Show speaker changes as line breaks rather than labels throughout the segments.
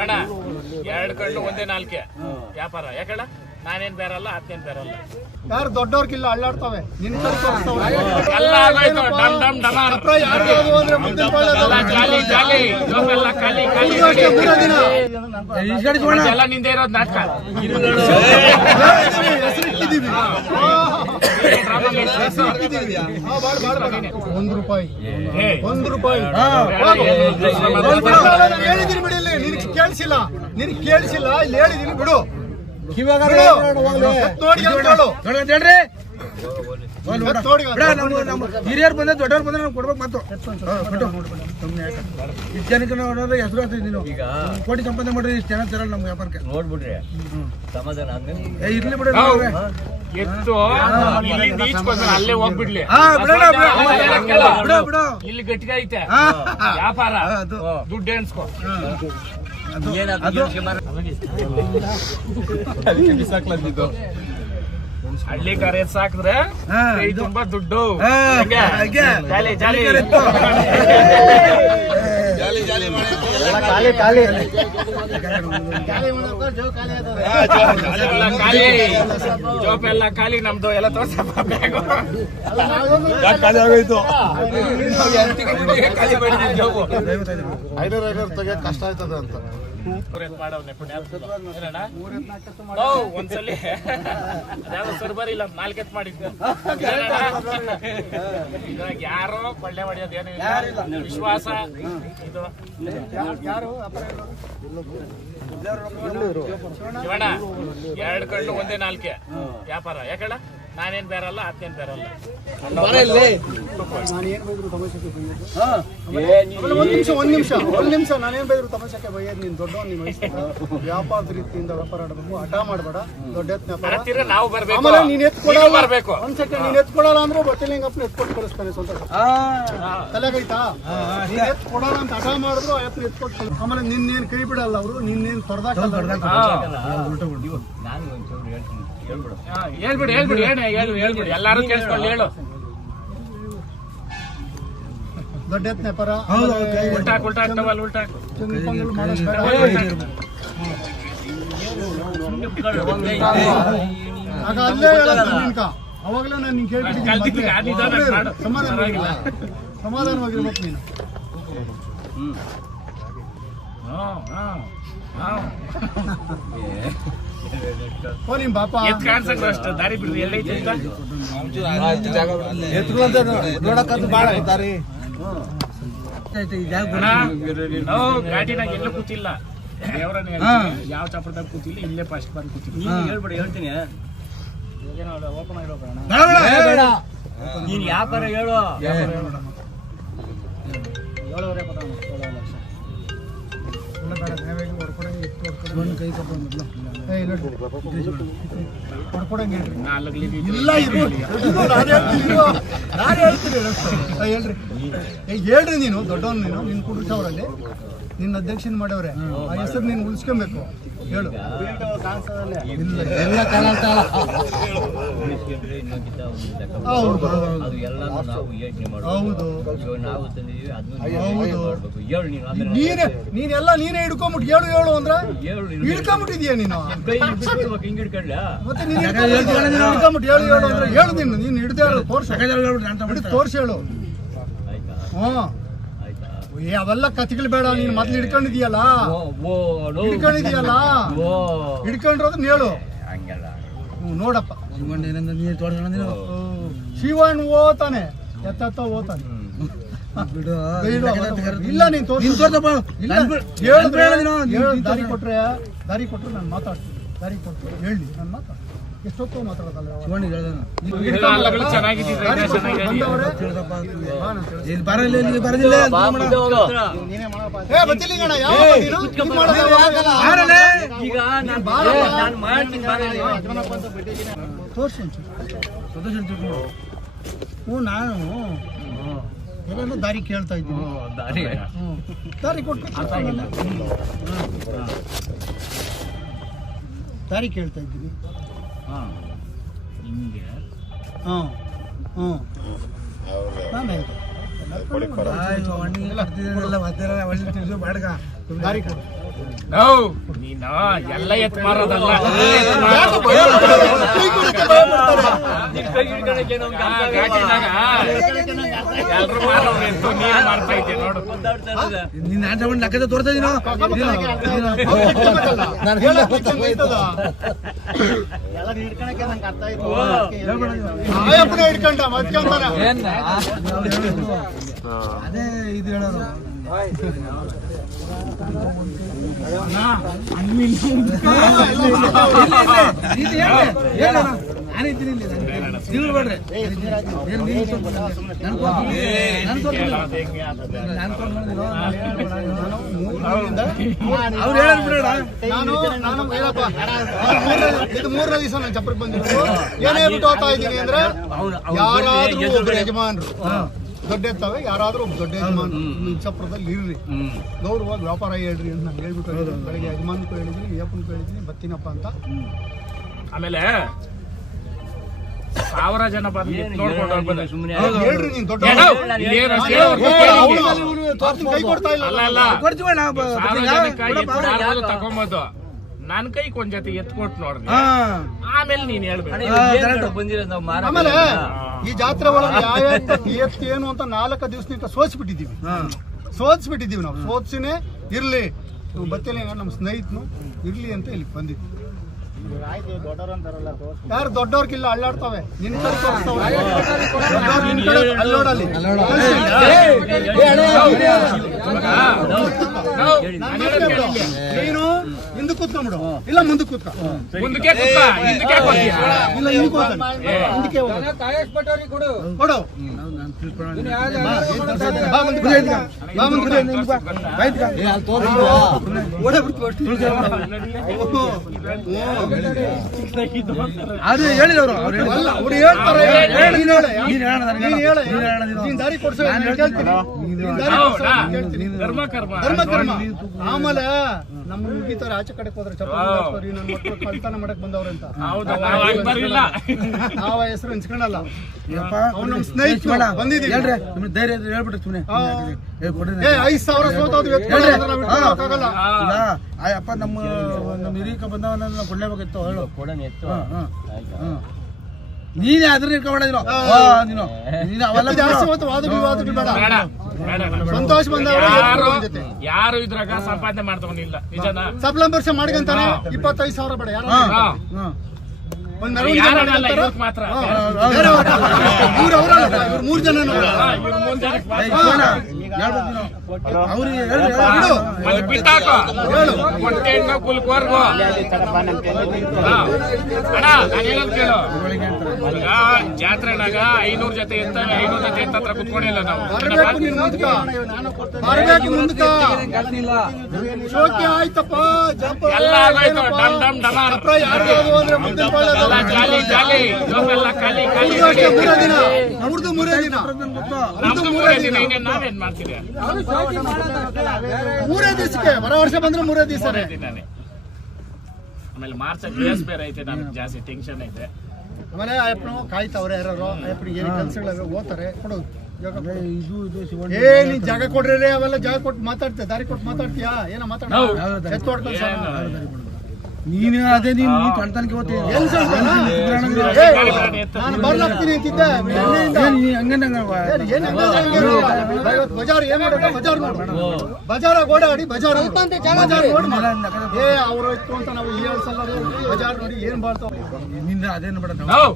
ಶಿವಣ್ಣ ಎರಡು ಕಣ್ಣು ಒಂದೇ ನಾಲ್ಕೆ. ವ್ಯಾಪಾರ. ಯಾಕಣ್ಣ? ನಾನೇನ್ ಬೇರಲ್ಲ ಅತ್ತೇನ್ ಬೇರಲ್ಲ.
ಯಾರು ದೊಡ್ಡವ್ರಿಗಿಲ್ಲ ಅಳ್ಳಾಡ್ತವೆ.
ಎಲ್ಲ ಆಗೋಯ್ತು. ಡಮ್ ಜೋಬೆಲ್ಲ ಖಾಲಿ ಖಾಲಿ. ಎಲ್ಲ ನಿಂದೆ ಇರೋದು ನಾಟಕ.
ಒಂದ್ ರೂಪಾಯಿ. ಒಂದ್ ರೂಪಾಯಿ. ಅಲ್ಲ, ನಾನ್ ಕೇಳಿಸಿಲ್ಲ ಕೇಳಿಸಿಲ್ಲ ಇಲ್ಲಿ ಹೇಳಿದೀನಿ ಬಿಡು.
ಹಿರಿಯರು ಬಂದ್ರೆ ದೊಡ್ಡವ್ರು ಬಂದ್ರೆ ನಾವು ಕೊಡ್ಬೇಕು ಮತ್ತು ಇಷ್ಟು ಜನಕ್ಕೆ ನೋಡೋದ್ರೆ ಹೆಸರು ಆಗ್ತದೆ ನೀನು. ಕೋಟಿ ಸಂಪಾದನೆ ಮಾಡ್ರಿ ಇಷ್ಟು ಜನ ತರಲ್ಲ ನಮ್ಮ ವ್ಯಾಪಾರಕ್ಕೆ.
ನೋಡ್ಬಿಡ್ರಿ. ಸಮಾಧಾನ
ಇರ್ಲಿ ಬಿಡ
ಎತ್ತು. ಇಲ್ಲಿಂದ ಈಚ್ ಬಂದ್ರೆ ಅಲ್ಲೇ ಹೋಗ್ಬಿಡ್ಲಿ. ಇಲ್ಲಿ ಗಟ್ಟಿಗೆ ಐತೆ. ವ್ಯಾಪಾರ.
ಅದು.
ದುಡ್ಡು ಎಣ್ಸ್ಕೊ. ಹಳ್ಳಿ ಕರೆ ಸಾಕಿದ್ರೆ. ತುಂಬಾ ದುಡ್ಡು
ಹಾ,
ಹೆಂಗೆ?
ಹಾಗೆ.
ಜಾಲಿ ಜಾಲಿ ಖಾಲಿ ಜೋಬ್ ಎಲ್ಲ ಖಾಲಿ ನಮ್ದು ಎಲ್ಲ ತೋರ್ಸಪ್ಪ
ಖಾಲಿ ಆಗೋಯ್ತು?
ಐನೂರು ಐನೂರು ತೆಗಿಯಕ್ ಕಷ್ಟ ಆಯ್ತದ ಅಂತ.
ಒಂದ್ಸಲಿ. ಸರ್ಬರ್ ಇಲ್ಲ ನಾಲ್ಕೆತ್ ಮಾಡಿದ್ದು? ಇದ್ರಾಗ ಯಾರೋ ಪಳ್ಳೆ ಹೊಡೆಯೋದು ಏನು ಇಲ್ಲ. ವಿಶ್ವಾಸ ಇದು. ಶಿವಣ್ಣ ಎರಡು ಕಣ್ಣು ಒಂದೇ ನಾಲ್ಕೆ. ವ್ಯಾಪಾರ. ಯಾಕಣ್ಣ? ನಾನೇನ್ ಬೇರಲ್ಲ ಹತ್ತೇನ್ ಬೇರಲ್ಲ.
ಒಂದ್ ನಿಮಿಷ ಒಂದ್ ನಿಮಿಷ ಒಂದ್ ನಿಮಿಷ. ನಾನೇನ್ ಬೈದ್ರು ತಮಾಷೆಗೆ ಬೈಯೋದು ನೀನ್ ರೀತಿಯಿಂದ ವ್ಯಾಪಾರ ಆಡಬೇಕು ಹಠ ಮಾಡಬೇಡ. ದೊಡ್ಡ ವ್ಯಾಪಾರ.
ನಾವು ಬರ್ಬೇಕು.
ಆಮೇಲೆ ನೀನ್ ಎತ್ ಕೊಡಲ್ಲ.
ನೀನು ಬರ್ಬೇಕು.
ಒಂದ್ ಸೆಕೆಂಡ್ ನೀನ್ ಎತ್ ಕೊಡಲ್ಲ ಅಂದ್ರೆ ಬಟ್ಟೆಲಿಂಗಪ್ಪನ ಎತ್ಕೊಟ್ಟು ಕಳಿಸ್ತಾನೆ ಸ್ವಂತ ತಲೆಗೈತಾ? ನೀನ್ ಎತ್ ಕೊಡಲ್ಲ ಅಂತ ಹಠ ಮಾಡಿದ್ರು ಎತ್ಕೊಟ್ಟು ಆಮೇಲೆ ನಿನ್ನೇನ್ ಕೈ ಬಿಡಲ್ಲ ಅವರು ನಿನ್ನೇನ್ ತೊಡ್ದಾಕಲ್ಲ
ನಾನು ಹೇಳ್ಬಿಡು
ಹೇಳ್ಬಿಡು ಹೇಳಿ ಹೇಳು ಹೇಳ್ಬಿಡಿ. ಎಲ್ಲಾರು ಕೇಳಿಸ್ಕೊಳ್ಳಿ ಹೇಳು.
ದೊಡ್ಡ ಎತ್ತನೆ ಪರ.
ಹೌದು,
ಆಮೇಲೆ
ಕೈ
ಉಲ್ಟಾ ಉಲ್ಟಾ ಟವಲ್ ಉಲ್ಟಾ
ಚಂದ್ರ ಪೊಂಗಲ್ ಮಾಡೋಷ್ಟು ಬೇಡ. ಆಗ ಅಲ್ಲೇ ನಿನ್ಕ. ಅವಾಗಲೇ ನಾನು ನಿಂಗೆ. ಹೇಳ್ಬಿಟ್ಟಿದ್ದೀನಿ ಸಮಾಧಾನವಾಗಿಲ್ಲ ಸಮಾಧಾನವಾಗಿರ್ಬೇಕು ನೀನು.
ಹಾ, ಹಾ, ಹಾ.
ಓ ನಿಮ್ ಬಾಪ.
ಎತ್ ಕಾಣ್ಸಕ್ ಅಷ್ಟು ದಾರಿ ಬಿಡ್ರಿ ಎಲ್ಲೈತೆ ಅಂತ? ಅಣ್ಣ, ನಾವು ಗಾಡಿನಾಗ ಎಲ್ಲೂ ಕೂತಿಲ್ಲ. ಯಾವ ಚಾಪದಾಗ ಕೂತಿಲ್ಲ ಇಲ್ಲೇ ಫಸ್ಟ್ ಬಂದು ಕೂತಿಲ್ಲ
ಹೇಳ್ಬಿಡು ಹೇಳ್ತೀನಿ.
ಓಪನ್ ಆಗಿರೋಣ
ಬೇಡ
ನೀನ್ ವ್ಯಾಪಾರ ಹೇಳು.
ಏಳುವರೆ ಕೊಡೋಣ ಏಳುವರೆ ಲಕ್ಷ.
ಹೇಳ್ರಿ. ಇಲ್ಲ ಹೇಳ್ರಿ. ನೀನು, ದೊಡ್ಡವನು ನೀನು. ನಿನ್ ಅವರಲ್ಲಿ ನಿನ್ನ ಅಧ್ಯಕ್ಷನ ಮಾಡವ್ರೆ. ಆ ಹೆಸರು ನೀನು ಉಳಿಸ್ಕೊಬೇಕು. ಹೇಳು. ಎಲ್ಲ ಕಾಣಂತಾಳ.
ಉಳಿಸ್ಕೊಂಡ್ರೆ ಇನ್ನೊಂದಿದ್ದ ಒಂದು ಲೆಕ್ಕ
ಹೌದು.
ಅದು ಎಲ್ಲ ನಾವು ಯೋಚನೆ ಮಾಡ್ಬೇಕು
ಹೌದು.
ಇವಾಗ ನಾವು ತಂದಿದೀವಿ ಅದನ್ನ
ಹೌದು.
ಹೇಳು ನೀನು ಅದನ್ನ
ನೀನೇ ನೀನೆಲ್ಲ ನೀನೇ ಹಿಡ್ಕೊಂಬಿಟ್ಟು ಹೇಳು ಹೇಳು ಅಂದ್ರೆ
ಹೇಳು.
ಹಿಡ್ಕೊಂಬಿಟ್ಟಿದ್ಯಾ ನೀನು?
ಕೈ ಹಿಂಗ್
ಮತ್ತೆ ನೀನು ಹಿಡ್ಕೊಂಬಿಟ್ಟು ಹೇಳು ಹೇಳು ಅಂದ್ರೆ ಹೇಳು ನೀನು. ನೀನು ಹಿಡ್ದು ಹೇಳು ತೋರ್ಸು. ಹೇಳು.
ಆಯ್ತಾ?
ಹ್ಞೂ ಏ ಅವೆಲ್ಲ ಕಥೆಗಳು ಬೇಡ ನೀನು ಮೊದ್ಲು ಹಿಡ್ಕೊಂಡಿದ್ಯಲ್ಲ
ಹಿಡ್ಕೊಂಡಿದ್ಯಲ್ಲ ಓ ನೋ.
ಹಿಡ್ಕೊಂಡಿದೀಯಲ್ಲ
ಓ
ಹಿಡ್ಕೊಂಡಿರೋದನ್ನ ಹೇಳು.
ಹಂಗಲ್ಲ.
ನೋಡಪ್ಪ.
ಶಿವಣ್ಣ ಏನಂದ್ರೆ ನೀನು ತೋರ್ಸೋಣ
ಓತಾನೆ. ಎತ್ತ ಓತಾನೆ.
ಬಿಡು
ಇಲ್ಲ ನೀನ್ ತೋರ್ಸು. ದಾರಿ ಕೊಟ್ರೆ ದಾರಿ ಕೊಟ್ರೆ ನಾನು ಮಾತಾಡ್ತೀನಿ. ದಾರಿ ಕೊಟ್ರೆ ಹೇಳಿ ನಾನು ಮಾತಾಡ್ತೀನಿ. ಎಷ್ಟೊತ್ತು ಹ್ಞೂ ನಾನು ಎಲ್ಲಾನು ದಾರಿ ಕೇಳ್ತಾ ಇದ್ದೀನಿ.
ದಾರಿ.
ದಾರಿ ಕೊಟ್ಟು ದಾರಿ ಕೇಳ್ತಾ ಇದ್ದೀನಿ.
ಹಿಂಗೆ.
ಹಾಂ ಹ್ಞೂ ನಾನು ಹೇಳ್ದೆ.
ಆ, ಎಲ್ಲ ಅಣ್ಣಿಗೆ ಕಟ್ತಿದ್ದೀನಲ್ಲ, ಮತ್ತೆಲ್ಲ ಒಳ್ಳೆ ತಿಳ್ಸು ಬಾಡ್ಗ.
ದಾರಿ ಕೊಡು.
ನೋ ನೀನು ಎಲ್ಲ ಎತ್ ಮಾರೋದಲ್ಲ ಎತ್
ನಿನ್ನ ಆಟ ಲೆಕ್ಕದ ತೋರ್ತಾ ಇದೀನೋ? ಅದೇ ಇದು ಹೇಳೋರು ಇದು ಹೇಳ್ರಿ, ಹೇಳು. ನಾನಿದ್ದೀನಿ ಇಲ್ಲಿ, ನಾನು ನಾನು ಅವ್ರು
ಹೇಳಪ್ಪ. ಇದು ಮೂರನೇ ದಿವಸ ನಾನು ಚಪ್ರಕ್ ಬಂದಿದ್ದು ಏನೇ ಬಿಟ್ಟು ಹೋಗ್ತಾ ಇದ್ದೀನಿ ಅಂದ್ರೆ ಯಾರಾದ್ರೂ ಒಬ್ಬರು ಯಜಮಾನ್ರು. ದೊಡ್ಡ ಎತ್ತವೆ ಯಾರಾದ್ರೂ ಒಬ್ಬ ದೊಡ್ಡ ಯಜಮಾನ್ ನಿಮ್ಮ ಚಪ್ರದಲ್ಲಿ ಇರ್ರಿ. ಗೌರವವಾಗಿ ವ್ಯಾಪಾರ ಹೇಳ್ರಿ ಅಂತ ನಾನು ಹೇಳ್ಬಿಟ್ಟು. ಬೆಳಗ್ಗೆ ಯಜಮಾನ್ಗೂ ಹೇಳಿದ್ದೀನಿ ಯಪ್ಪನ್ಗೂ ಹೇಳಿದ್ದೀನಿ ಬರ್ತೀನಪ್ಪ ಅಂತ.
ಆಮೇಲೆ ಸಾವಿರ ಜನ ಬಂದು ನೋಡ್ಕೊಂಡು ಹೋಗ್ಬೋದು.
ಕೈ
ತಗೊಂಬೋದು. ನನ್ ಕೈಗೆ ಒಂದ್ ಜೊತೆ ಎತ್ ನೋಡ್ರಿ. ಆಮೇಲೆ ನೀನ್ ಹೇಳ್ಬೇಕು.
ಇವ್ರು ಬಂದಿರೋದು ನಾವು ಮಾರಾಟ
ಆಮೇಲೆ ಈ ಜಾತ್ರೆ ಒಳಗೆ ಯಾವ ಏನು ಅಂತ ನಾಲ್ಕು ದಿವಸನಿಂದ
ಸೋಚ್ಬಿಟ್ಟಿದೀವಿ
ಸೋಚ್ಬಿಟ್ಟಿದೀವಿ ನಾವು. ಸೋತ್ಸಿನೇ ಇರ್ಲಿ. ಇವ್ ಬತ್ತಿಲ್ಲ ನಮ್ಮ ಸ್ನೇಹಿತನು ಇರ್ಲಿ ಅಂತ ಇಲ್ಲಿ ಬಂದಿದ್ವಿ. ಯಾರು ದೊಡ್ಡವ್ರಿಗಿಲ್ಲ ಅಳ್ಳಾಡ್ತವೆ. ನಿನ್ ಕಡೆ ತೋರಿಸ್ತವೆ. ದೊಡ್ಡವ್ರು ನಿನ್ ಕಡೆ ಅಲ್ಲೋಡಲ್ಲಿ. ನಾನ್ ಹಿಂದೆ ಕೂತ್ಕೊಂಡ್ಬಿಡು ಇಲ್ಲ ಮುಂದೆ ಕೂತ್ಕೊ.
ಮುಂದಕ್ಕೆ
ಇಲ್ಲ ಹಿಂದಕ್ಕೆ ಕೊಡು ಕೊಡು.
ಅದು ಅವರು
ಹೇಳ್ತಾರೆ. ದಾರಿ
ಧರ್ಮ ಕರ್ಮ
ಧರ್ಮ ಕರ್ಮ ಆಮೇಲೆ ನಮ್ಮ ಮುಗಿತಾರೆ ಆಚೆ ಕಡೆ ಹೋದ್ರೆ ಚಪ್ಪಲಿ ನನ್ನ ಮಕ್ಕಳು ಕಳ್ತನ ಮಾಡಕ್ ಬಂದವ್ರೆ ಅಂತ
ಹೌದಾ ಆಗ ಬರ್ಲಿಲ್ಲ
ನಾವ ಹೆಸರು ಹಂಚ್ಕೊಳಲ್ಲ
ಯಪ್ಪ,
ಅವ್ನು ನಮ್ಮ ಸ್ನೇಹಿತ. ಬಂದಿದ್ದೀವಿ.
ಹೇಳ್ರಿ ನಿಮ್ಗೆ ಧೈರ್ಯ ಇದ್ರೆ ಹೇಳ್ಬಿಟ್ಟು ಸುಮ್ಮನೆ
ಹಾ.
ಏ ಕೊಡ್ರಿ.
ಏ ಐದ್ ಸಾವಿರ ಸೋತೋದು
ಅಪ್ಪ ನಮ್ಮ ನಮ್ಮ ಹಿರಿಯಕ ಬಂದವನ ನಾವು ಕೊಡ್ಲೇಬೇಕಿತ್ತು ಹೇಳು. ಹಾ, ಹಾ. ನೀನೇ ಅದ್ರ ನೀನು. ನೀನು. ಅವೆಲ್ಲ
ಜಾಸ್ತಿ
ಬಿಡು.
ಹೊತ್ತು ವಾದ ವಿವಾದಗಳು ಬೇಡ
ಬೇಡ. ಬೇಡ ಬೇಡ.
ಸಂತೋಷ ಬಂದವರು
ಯಾರು ಯಾರು ಇದ್ರಾಗ ಸಂಪಾದನೆ ಮಾಡ್ತವನಿಲ್ಲ. ನಿಜನಾ?
ಸಪ್ಲಂಬರ್ಷ ಮಾಡ್ಕೊಂತಾನೆ ಇಪ್ಪತ್ತೈದು ಸಾವಿರ ಬೇಡ ಯಾರು ಮೂರ್ ಜನ
ಜಾತ್ರೆನಾಗ ಐನೂರ್ ಜೊತೆ ಇರ್ತವೆ ಐನೂರ್ ಜೊತೆ ಎತ್ತ ಹತ್ರ ಕುತ್ಕೊಂಡಿಲ್ಲ ನಾವು. ಎಲ್ಲ ಆಗೋಯ್ತು. ಡಮ್ ಡಮ್
ಮುಂದೆ
ಜಾಲಿ ಖಾಲಿ ಖಾಲಿ.
ಉರ್ದು ಮೂರೇ ದಿನ.
ನಮ್ದು ಮೂರೇ ದಿನ. ಇನ್ನೇನ್ ನಾವೇನ್ ಮಾಡ್ತೀವಿ
ಮೂರೇ ದಿವಸಕ್ಕೆ ಬರೋ ವರ್ಷ ಬಂದ್ರೆ ಮೂರೇ ದಿವಸ
ದಿನನೇ ಆಮೇಲೆ ಮಾರ್ಚ್ ಬೇರೆ ಐತೆ ನಮ್ಗೆ ಜಾಸ್ತಿ ಟೆನ್ಷನ್ ಐತೆ.
ಆಮೇಲೆ ಅಯ್ಯಪ್ಪನು ಕಾಯ್ತವ್ರೆ ಯಾರು ಅಯ್ಯಪ್ಪನಿಗೆ ಏನು ಕೆಲಸಗಳಿವೆ ಓದ್ತಾರೆ. ಕೊಡು.
ಇದು ಇದು ಶಿವಣ್ಣ
ಏ ನೀನ್ ಜಾಗ ಕೊಡ್ರಿ ಅವೆಲ್ಲ ಜಾಗ ಕೊಟ್ಟು ಮಾತಾಡ್ತೀಯ ದಾರಿ ಕೊಟ್ಟು ಮಾತಾಡ್ತೀಯಾ? ಏನೋ ಮಾತಾಡ.
ನೀನು ಅದೇ ನೀನು ನೀ ಕಣ್ತನಕ್ಕೆ?
ಏ, ನಾನು ಬರ್ಲಾಗ್ತೀನಿ ಅಂತಿದ್ದೆ ಬಜಾರ್ ಏನ್ ಮಾಡೋದು ಬಜಾರ್ ನೋಡು ಬಜಾರ್ ಓಡಾಡಿ ಬಜಾರ್ ನೋಡು. ಬಜಾರ್ ನೋಡಿ ಮಾಡು. ಏ ಅವ್ರು ಇತ್ತು ಅಂತ ನಾವು ಈ ಸಲ ಬಜಾರ್ ನೋಡಿ ಏನ್ ಬರ್ತಾವ
ನಿನ್ನ ಅದೇನು ಬೇಡ ನಾವು.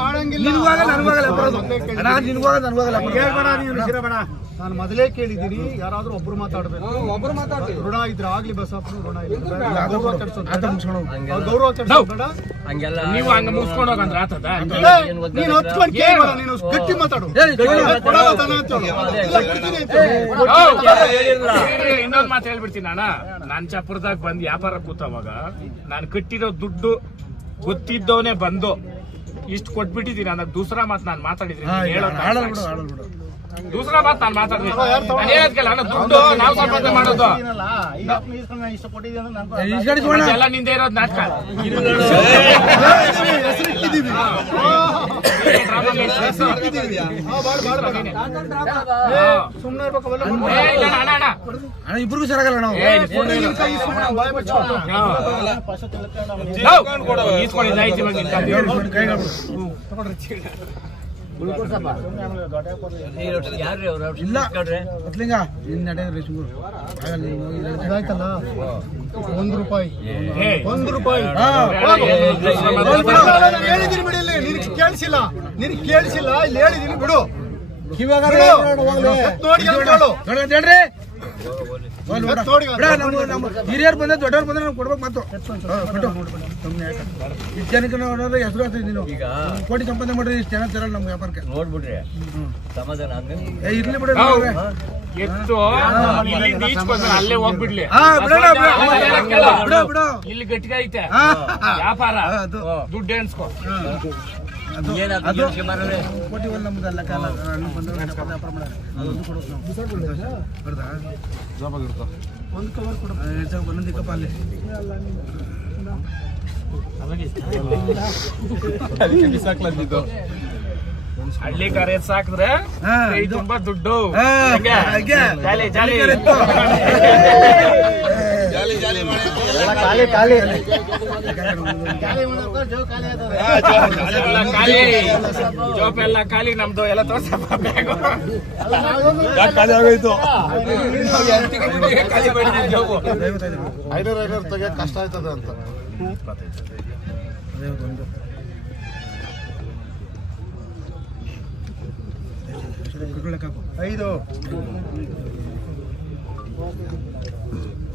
ಆಡಂಗಿಲ್ಲ. ನೀನು ಶಿರಬೇಡ ನಾನು ಮೊದಲೇ ಕೇಳಿದ್ದೀನಿ ಯಾರಾದ್ರೂ ಒಬ್ರು ಮಾತಾಡ್ಬೇಕು. ಋಣ ಇದ್ರೆ ಆಗ್ಲಿ ಬಸಪ್ಪ ಋಣ ಇದ್ರೆ ಬೇಡ. ಮಾತಾಡು ಕೆಡ್ಸೋದು
ಆತ
ಬೇಡ.
ಮುಗಿಸ್ಕೊಂಡು ನಾನ್
ಅವ್ರ್ ಬಂದ್ ವ್ಯಾಪಾರ ಬೇಡ
ಹಂಗೆಲ್ಲ
ಕಟ್ಟಿರೋ ದುಡ್ಡು ಮುಗಿಸ್ಕೊಂಡು ಹೋಗಂದ್ರ ಆತದ
ಕೊಟ್ಬಿಟ್ಟಿದೀನಿ ನೀನು ಹತ್ಕೊಂಡು ಕೇಳ್ಬೇಡ ನಾನು ಮಾತಾಡಿದ್ರಿ ಮಾತಾಡು
ಹೇಳಿ,
ನಾನು ಮಾತಾಡಿದ್ರಿ ಹೇಳು. ಇಲ್ಲ, ಕೊಡ್ತೀನಿ ಅಂತ ಹೇಳು.
ಇನ್ನೊಂದ್ ಮಾತು ಹೇಳ್ಬಿಡ್ತೀನಿ ಅಣ್ಣ ನಾನ್ ಚಪ್ರದಾಗ ಬಂದ್ ವ್ಯಾಪಾರ ಕೂತವಾಗ ನಾನು ಕಟ್ಟಿರೋ ಬಿಡಿ ಗೊತ್ತಿದ್ದವನೇ ಬಂದು ಕೇಳಿಸಿಲ್ಲ ಕೊಟ್ಬಿಟ್ಟಿದ್ದೀನಿ ರೂಪಾಯಿ ದೂಸರಾ ಮಾತು ನಾನು ಮಾತಾಡಿದ್ರಿ
ಹಾ,
ನೀನ್
ಈಗ
ಇಲ್ಲಿ
ಆಡಲ್ ಬಿಡು, ನೋಡಿ ಬಿಡು.
ದೂಸರಾ ಬಾತ್ ಬಂದ್ರೆ ದೊಡ್ಡವ್ರು ಬಂದ್ರೆ ದುಡ್ಡು ನಾವು ಕೊಡ್ಬೇಕು ಮತ್ತು
ಇಷ್ಟು ಜನಕ್ಕೆ ನಾನು
ಹೆಸರು
ಎಲ್ಲ ನಿಂದೆ ಈಗ ಕೋಟಿ
ಹೆಸರು ಮಾಡ್ರಿ ಇಷ್ಟು ಜನ
ಏ, ನಮ್ಮ ವ್ಯಾಪಾರಕ್ಕೆ. ನೋಡ್ಬಿಟ್ರಿ
ಸಮಾಧಾನ ಇಬ್ರಿಗೂ ಸರಾಗಲ್ಲ ನಾವು
ಏ, ಇಲ್ಲಿ.
ಬಾಯ್ ಬಚ್ಚು
ಲವ್, ಈಸ್ಕೊಂಡಿದ್ದ ಐತಿ.
ಅವ್ರು
ಇಲ್ಲ ಮೊದ್ಲಿಂಗ ಕರೆ ಸಾಕಿದ್ರೆ ಜಾಲಿ
ಇದಾಯ್ತಲ್ಲ ಒಂದು ಒಂದು ರೂಪಾಯಿ
ಹಾ.
ಬೇಡ, ಏ, ಇಲ್ಲ, ಇಲ್ಲ, ಇಲ್ಲ,
ನಾನು
ಇಲ್ಲ.
ನಾನು ನಿನಗೆ ಎಲ್ಲ ತೋರ್ಸಪ್ಪ ಬಿಡು. ಎತ್ತ್ ನೋಡಿ ಅಂದ್ಕೊಳ್ಳು.
ನೋಡಿ ಅಂತ ಹೇಳ್ರಿ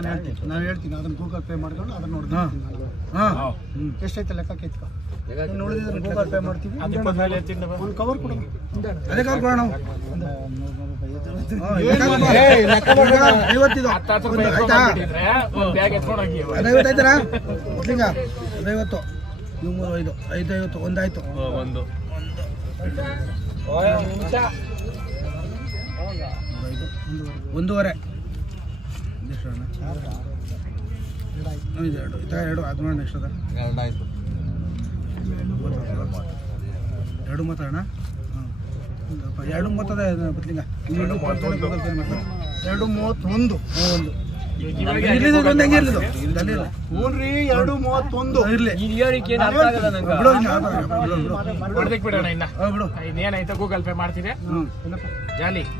ಹೋಗ್ಲಿ ಹೇಳ್ತೀನಿ.
ನಾನು ಹೇಳ್ತೀನಿ.
ಬಿಡ, ಗೂಗಲ್ ಪೇ ಮಾಡ್ಕೊಂಡು ಕೊಟ್ಟು. ಸುಮ್ನೆ ಯಾಕೆ? ಇಷ್ಟ್ ಜನಕ್ಕೆ ನಾವು. ನೋಡಿದ್ರೆ ನೀನು ಇಷ್ಟು ಜನ ತರಲ್ಲ ನಮ್ಮ ವ್ಯಾಪಾರಕ್ಕೆ
ನೋಡ್ಬಿಟ್ರೆ ಸಮಾಧಾನ ಹಂಗಂಗೆ
ಏ ಬಿಡ ಬಿಡ. ಬಿಡ ಬಿಡ ಎರಡ್ ಇದು. ಎರಡು ಎರಡು ಅಣ್ಣ ಎರಡು ಮೂವತ್ತದ ಮಾಡ್ತಾರೆ
ಎರಡು ಮೂವತ್ತೊಂದು ಎರಡು ಮೂವತ್ತೊಂದು
ಏನು ಅರ್ಥ ಆಗಲ್ಲ
ಬಿಡು ಬಿಡು, ಬಿಡು. ಬಿಡು
ಇನ್ನೇನಾಯ್ತು ಗೂಗಲ್ ಪೇ ಮಾಡ್ತೀರಿ
ಹ್ಞೂ
ಜಾಲಿ ನಮ್ದು ಖಾಲಿ